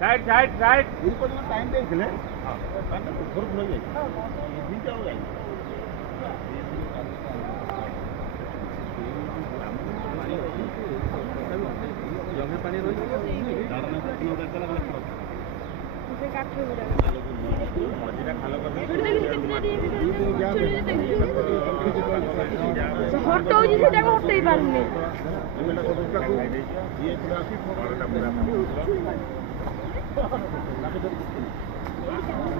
side side side time देइथिले घर भूल जाए इवनिंग जाओ जाए जमे पानी रही दाड़ना कितना देला गला से काट के उड़ा मजीरा खालो कर हट हो जी सेटा हटई पारनी ये पूरा पूरा